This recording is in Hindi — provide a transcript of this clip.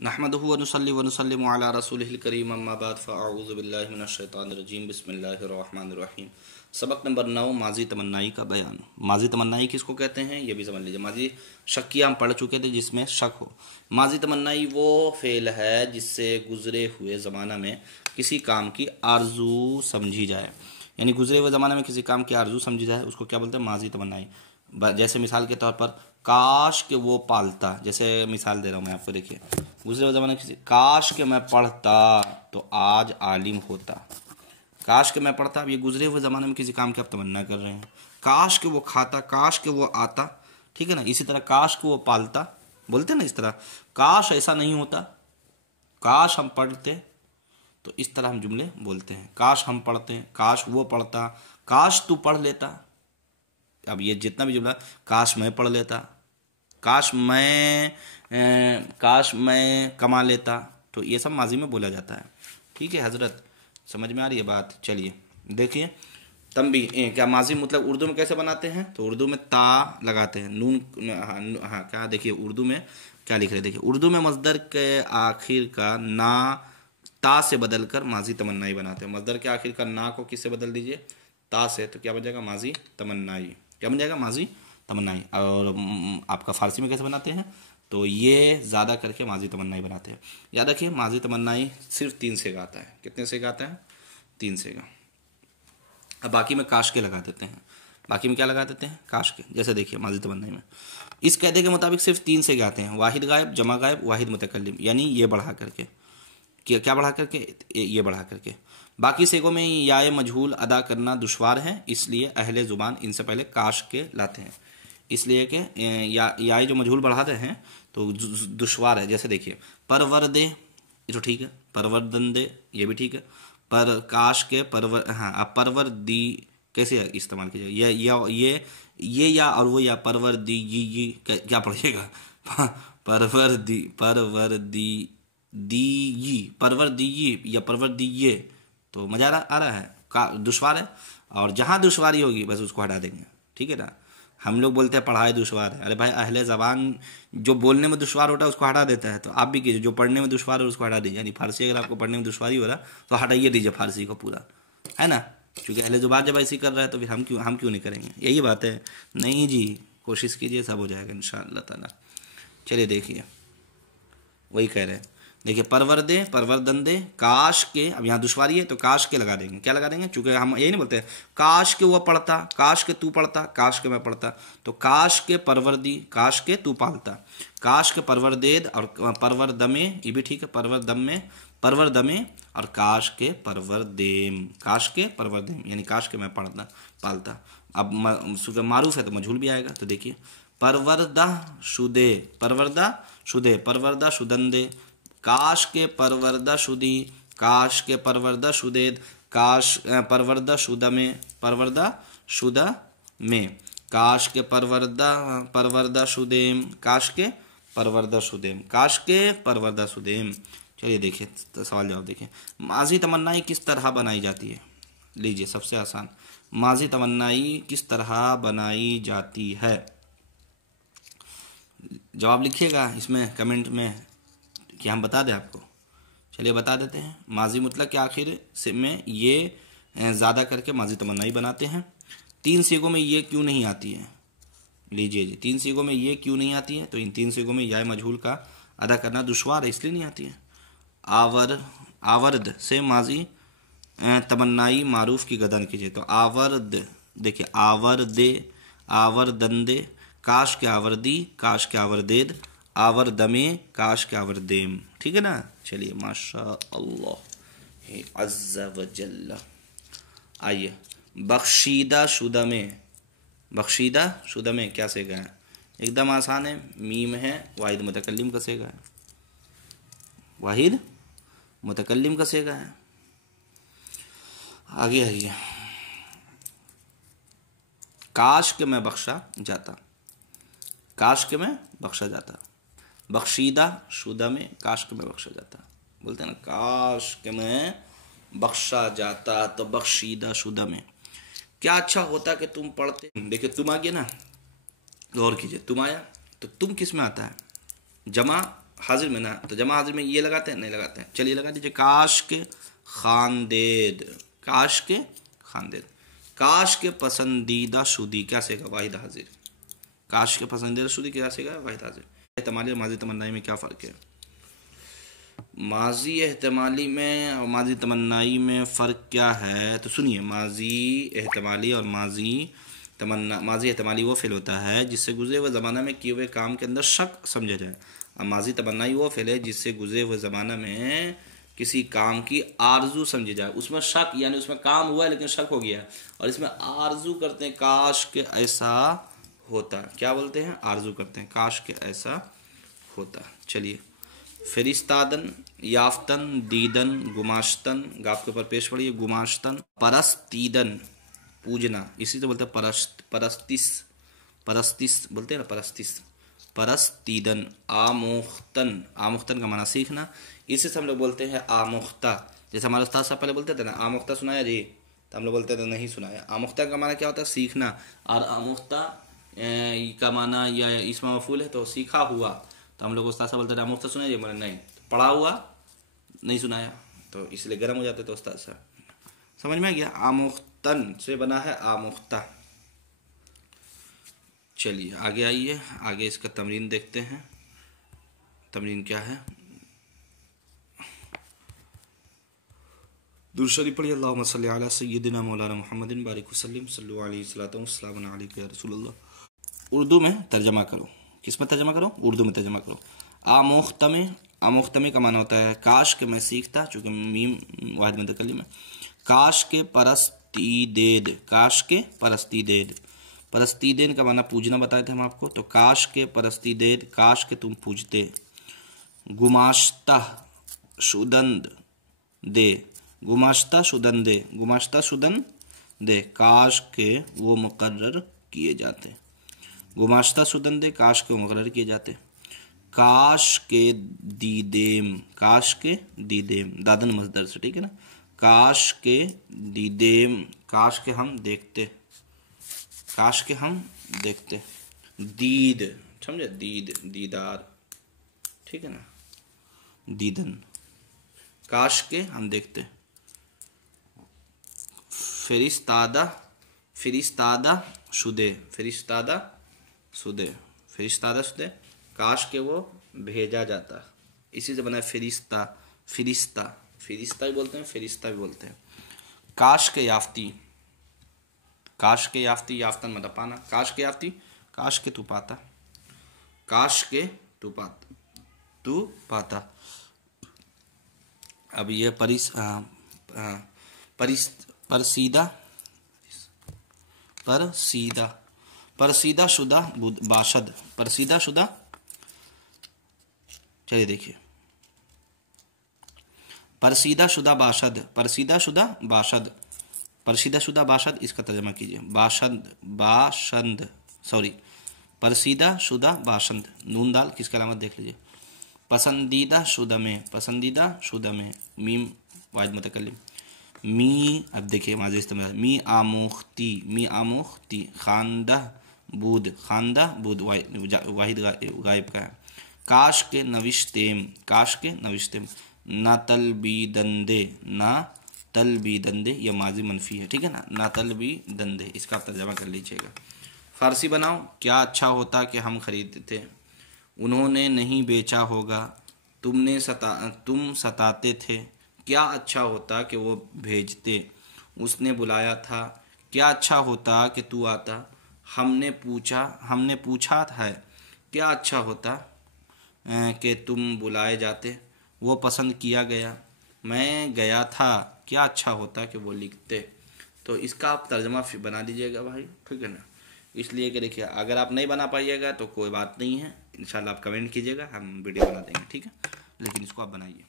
नहमदुहु व नुसल्ली व नुसल्लिमु अला रसूलिहिल करीम अम्मा बाद फ़अऊज़ु बिल्लाहि मिनश शैतानिर रजीम बिस्मिल्लाहिर रहमानिर रहीम। सबक नंबर 9 माजी तमन्नाई का बयान। माजी तमन्नाई किसको कहते हैं ये भी समझ लीजिए। माजी शक्किया हम पढ़ चुके थे जिसमें शक हो। माजी तमन्नाई वो फ़ेल है जिससे गुज़रे हुए ज़माना में किसी काम की आरजू समझी जाए, यानी गुज़रे हुए ज़माने में किसी काम की आरजू समझी जाए उसको क्या बोलते हैं? माजी तमन्नाई। जैसे मिसाल के तौर पर काश के वो पालता, जैसे मिसाल दे रहा हूँ मैं आपको, देखिए गुजरे हुए ज़माने किसी काश के मैं पढ़ता तो आज आलिम होता। काश के मैं पढ़ता, अब ये गुजरे हुए ज़माने में किसी काम की आप तमन्ना कर रहे हैं। काश के वो खाता, काश के वो आता, ठीक है ना। इसी तरह काश के वो पालता, बोलते ना इस तरह, काश ऐसा नहीं होता, काश हम पढ़ते, तो इस तरह हम जुमले बोलते हैं। काश हम पढ़ते, काश वो पढ़ता, काश तू पढ़ लेता। अब ये जितना भी जुमला, काश मैं पढ़ लेता, काश मैं कमा लेता, तो ये सब माजी में बोला जाता है। ठीक है हजरत, समझ में आ रही है बात? चलिए देखिए तंबी क्या माजी मतलब उर्दू में कैसे बनाते हैं, तो उर्दू में ता लगाते हैं, नून, हाँ क्या, देखिए उर्दू में क्या लिख रहे हैं, देखिए उर्दू में मजदर के आखिर का ना ता से बदल कर माजी तमन्नाई बनाते हैं। मजदर के आखिर का ना को किससे बदल दीजिए? ता से, तो क्या बन जाएगा? माजी तमन्नाई। क्या बन जाएगा? माजी तमन्नाई। और आपका फारसी में कैसे बनाते हैं, तो ये ज़्यादा करके माजी तमन्नाई बनाते हैं। याद रखिए माजी तमन्नाई सिर्फ 3 से गाता है। कितने से गाता है? 3 से गा। अब बाकी में काश के लगा देते हैं। बाकी में क्या लगा देते हैं? काश के। जैसे देखिए माजी तमन्नाई में इस कायदे के मुताबिक सिर्फ 3 से गाते हैं, वाहिद गायब, जमा गायब, वाहिद मुतकल्लिम, यानी ये बढ़ा करके, क्या बढ़ा करके? ये बढ़ा करके। बाकी सेगों में याए मजहूल अदा करना दुश्वार है, इसलिए अहले ज़ुबान इनसे पहले काश के लाते हैं, इसलिए कि याए जो मजहूल बढ़ाते हैं तो दुश्वार है। जैसे देखिए परवरदे, ये तो ठीक है, परवरदंदे ये भी ठीक है, पर काश के परवर, हाँ अब परवर दी कैसे इस्तेमाल कीजिएगा? ये या और वो या परवर दी ये क्या पढ़िएगा? परवर दी परवर दी या परवर दी ये, तो मजा आ रहा है का दुश्वार है। और जहाँ दुश्वारी होगी बस उसको हटा देंगे, ठीक है ना। हम लोग बोलते हैं पढ़ाई दुश्वार है, अरे भाई अहले ज़बान जो बोलने में दुश्वार होता है उसको हटा देता है, तो आप भी कीजिए जो पढ़ने में दुश्वार है उसको हटा दीजिए। यानी फारसी अगर आपको पढ़ने में दुश्वारी हो रहा तो हटाइए दीजिए फारसी को पूरा, है ना। क्योंकि अहले ज़ुबान जब ऐसी कर रहा है तो फिर हम क्यों नहीं करेंगे? यही बात है। नहीं जी, कोशिश कीजिए, सब हो जाएगा इंशाअल्लाह ताला। चलिए देखिए वही कह रहे हैं, देखिए परवरदे, परवरदंदे, काश के, अब यहाँ दुश्वारी है तो काश के लगा देंगे। क्या लगा देंगे? चूंकि हम यही नहीं बोलते काश के वो पढ़ता, काश के तू पढ़ता, काश के मैं पढ़ता, तो काश के परवरदी, काश के तू पालता, काश के परवरदेद और परवरदमे, ये भी ठीक है, परवरदमे और काश के परवरदेम, काश के परवरदेम, यानी काश के मैं पढ़ता पालता। अब मारूफ है तो मजहूल भी आएगा, तो देखिए परवरदा शुदे, परवरदा शुदंदे, काश के परवरदा शुदी, काश के परवरदा शुदेद, काश परवरदा शुदा में, काश के परवरदा शुदेम, काश के परवरदा शुदेम, काश के परवरदा शुदेम। चलिए देखिए तो सवाल जवाब देखिए। माजी तमन्नाई किस तरह बनाई जाती है? लीजिए सबसे आसान, माजी तमन्नाई किस तरह बनाई जाती है? जवाब लिखिएगा इसमें कमेंट में कि हम बता दें आपको। चलिए बता देते हैं। माजी मुतलक के आखिर से में ये ज़्यादा करके माजी तमन्नाई बनाते हैं। 3 सीगों में ये क्यों नहीं आती है? लीजिए जी, 3 सीगों में ये क्यों नहीं आती है? तो इन 3 सीगों में या मजहूल का अदा करना दुश्वार है, इसलिए नहीं आती है। आवर्द से माजी तमन्नाई मारूफ की गदन कीजिए, तो आवर्द, देखिए आवर्दे, आवर्दंदे, काश के आवर्दी, काश के आवर्देद, आवर्दमे, काश के आवर्देम, ठीक है ना। चलिए माशा अल्लाह अज़्ज़ा व जल्ला। आइए बख्शीदा शुदा में क्या सेगा है? एकदम आसान है, मीम है, वाहिद मुतकल्लिम का सेगा है, वाहिद मुतकल्लिम का सेगा है। आगे आइए, काश के मैं बख्शा जाता, काश के मैं बख्शा जाता, बख्शीदा शुदा में काश के मैं बख्शा जाता, बोलते हैं ना काश के मैं बख्शा जाता, तो बख्शीदा शुदा में क्या अच्छा होता कि तुम पढ़ते। देखिए तुम आ गया ना, गौर कीजिए, तुम आया तो तुम किस में आता है? जमा हाजिर में ना, तो जमा हाजिर में ये लगाते हैं, नहीं लगाते हैं। चलिए लगा दीजिए, काश के खानदेद, काश के खानदेद। काश के पसंदीदा शुदी क्या सेगा, वाहिद हाजिर। काश के पसंदीदा शुदी क्या सेगा, वाहिद हाजिर। एहतमाली और माजी तमन्नाई में क्या फ़र्क है? माजी एहतमाली में और माजी तमन्नाई में फ़र्क क्या है, तो सुनिए। माजी एहतमाली और माजी तमन्ना, माजी एहतमाली वो फ़ेल होता है जिससे गुजरे हुए ज़माना में किए हुए काम के अंदर शक समझा जाए, और माजी तमन्नाई वो फ़ेल है जिससे गुजरे हुए ज़माना में किसी काम की आरजू समझी जाए। उसमें शक, यानी उसमें काम हुआ है लेकिन शक हो गया है, और इसमें आरजू करते हैं, काश के ऐसा होता। क्या बोलते हैं, आरजू करते हैं, काश के ऐसा होता। चलिए, फिरिस्तादन, याफ्तन, दीदन, गुमाश्तन, गाफ के ऊपर पेश पड़िए, गुमाश्तन। परस्तीदन, पूजना, इसी से बोलते हैं परस्तिस, परस्तिस बोलते हैं ना, परस्तिस, परस्तीदन। आमुख्तन, आमुख्तन का माना सीखना, इसी से हम लोग बोलते हैं आमुख्ता। जैसे हमारे उस्ताद साहब पहले बोलते थे ना, आमुख्ता सुनाया जी, तो हम लोग बोलते थे नहीं सुनाया। आमुख्ता का माना क्या होता है, सीखना, और आमुख्ता का माना या इसमें मफूल है तो सीखा हुआ, तो हम लोग उस्ताद साहब बोलते थे आमुख्ता सुनाया जी, मैंने नहीं, पढ़ा हुआ नहीं सुनाया, तो इसलिए गर्म हो जाते थे उस्ताद साहब। समझ में आ गया, आमुख्तन से बना है आमुख्ता। चलिए आगे आइए, आगे इसका तमरीन देखते हैं। तमरीन क्या है, दुरूद शरीफ पढ़िए, अल्लाहुम्मा सल्ली अला सय्यिदिना मौलाना मुहम्मदिन बारिक वसल्लिम सल्लु अलैहि सलातु वस्सलामु अलैका या रसूलल्लाह। उर्दू में तर्जमा करो, किस में तर्जमा करो, उर्दू में तर्जमा करो। आमुख्तमे, आमुख्तमे का माना होता है काश के मैं सीखता, चूँकि मीम वाहिद मुतकल्लिम है। काश के परस्तीदेद, काश के परस्तीदेद, परस्तीदेद का माना पूजना बताए थे हम आपको, तो काश के परस्तीदेद, काश के तुम पूजते। गुमाश्ता शुदंद दे, गुमाश्ता शुदन दे, गुमाश्ता शुदन दे, काश के वो मुकर्रर किए जाते। गुमाश्ता शुदन दे, काश के वो मुकर्रर किए जाते। काश के दीदेम, काश के दीदेम, दादन मजदर से, ठीक है ना। काश के दीदेम, काश के हम देखते, काश के हम देखते। दीद, समझे, दीद, दीदार, ठीक है ना, दीदन, काश के हम देखते। फिरिस्तादा, फिरिस्तादा शुदे, फिरिस्तादा शुदे, फिरिस्तादा शुदे, काश के वो भेजा जाता, इसी से बना है फिरिस्ता, फिरिस्ता, फिरिस्ता भी बोलते हैं, फिरिस्ता भी बोलते हैं। काश के याफ्ती, काश के याफ्ती, याफ्तन मतलब पाना, काश के याफ्ती, काश के तू पाता, काश के तू पाता, तू पाता। अब ये परसीदा, परसीदा, परसीदा शुदा बाशद, परसीदा शुदा, चलिए देखिए, परसीदा शुदा बाशद, परसीदा शुदा बाशद, परसीदा शुदा बाशद, इसका तर्जमा कीजिए, बाशद, बाशंद, सॉरी, परसीदा शुदा बाशंद, नून दाल किसका अलामत देख लीजिए। पसंदीदा शुदा में, पसंदीदा शुदा में, मीम वाहिद मुतकल्लिम। मी, अब देखिए माज़ी इस्तेमाल, मी आमुख्ती, मी आमुख्ती। खानदा बूद, खानदा बूद वाहिद गायब का है। काश के नविश्तेम, काश के नविश्तेम। ना तलबी दंदे, ना तलबी दंदे, यह माजी मनफी है, ठीक है ना, ना तलबी दंदे, इसका आप तर्जमा कर लीजिएगा। फारसी बनाओ, क्या अच्छा होता कि हम खरीदते थे, उन्होंने नहीं बेचा होगा, तुम सताते थे, क्या अच्छा होता कि वो भेजते, उसने बुलाया था, क्या अच्छा होता कि तू आता, हमने पूछा है, क्या अच्छा होता कि तुम बुलाए जाते, वो पसंद किया गया, मैं गया था, क्या अच्छा होता कि वो लिखते। तो इसका आप तर्जमा बना दीजिएगा भाई, ठीक है ना। इसलिए कि देखिए, अगर आप नहीं बना पाइएगा तो कोई बात नहीं है, इंशाल्लाह आप कमेंट कीजिएगा, हम वीडियो बना देंगे, ठीक है, लेकिन इसको आप बनाइए।